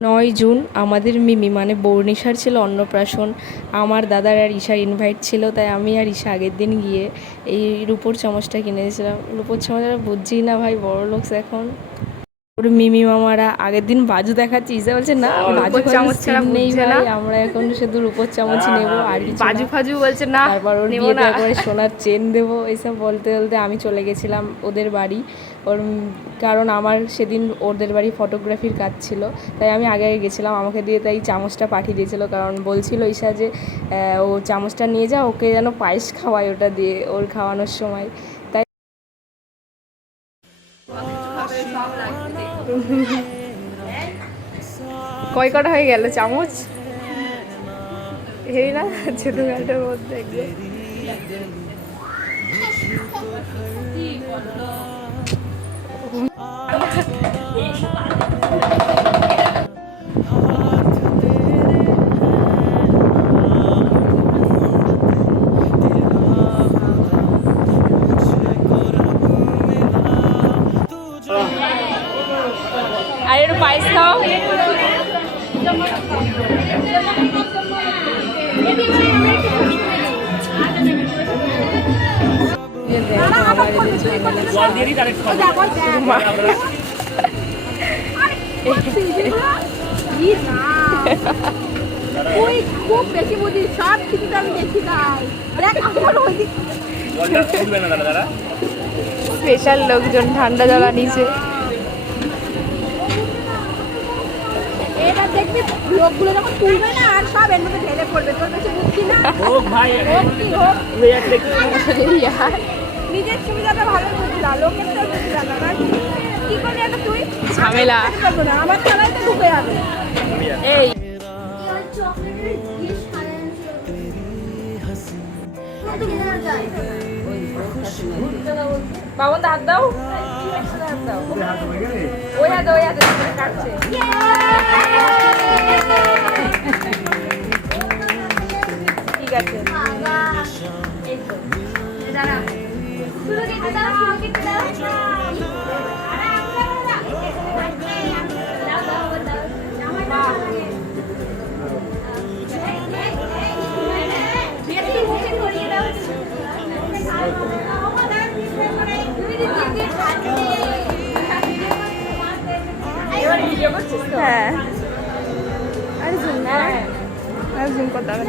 9 June আমাদের মিমি মানে বর্ণিশার ছিল অন্নপ্রাশন। আমার দাদার আর ঈশার ইনভাইট ছিল, তাই আমি আর ঈশা আগের দিন গিয়ে এই রূপোর চামচটা কিনেছিলাম। রূপোর চামচ আর বুঝছি না ভাই, বড় লোক এখন। ওর মিমি মামারা আগের দিন বাজু দেখাচ্ছে, ঈশা বলছে না বাজু চামচ ছাড়া নেই ভাই, আমরা এখন শুধু রূপোর চামচই নেবো, আর কিছু বাজু ফাজু বলছে না। তারপর ওর বিয়েতে একবারে সোনার চেন দেবো, এইসব বলতে বলতে আমি চলে গেছিলাম ওদের বাড়ি। ওর কারণ আমার সেদিন ওদের বাড়ি ফটোগ্রাফির কাজ ছিল, তাই আমি আগে আগে গেছিলাম। আমাকে দিয়ে তাই চামচটা পাঠিয়ে দিয়েছিলো, কারণ বলছিল ঈশা যে ও চামচটা নিয়ে যা, ওকে যেন পায়েস খাওয়ায় ওটা দিয়ে ওর খাওয়ানোর সময়। তাই কয় কটা হয়ে গেল চামচ, এই না ছোট গালটার মধ্যে আর একটু পায়েস খাও। খুব বেশি বুঝি, সব কিছু আমি দেখি নাই। স্পেশাল লোকজন ঠান্ডা জল আনিয়েছে। এবার দেখবি লোকগুলো যখন তুলবে না, আর সব এর মধ্যে ঢেলে পড়বে। তোর বেশি বুঝছি না, হোক ভাই, হোক কি হোক, নিজের সুবিধাটা ভালো বুঝলা, লোকের তো বুঝলা না। কি করলি এটা তুই? ঝামেলা না, আমার থানায় তো ঢুকে যাবে। এই বাবন হাত দাও, হাত দাও, ওই হাতে ওই হাতে কাটছে। ঠিক আছে, হ্যাঁ আর জুম করতে হবে।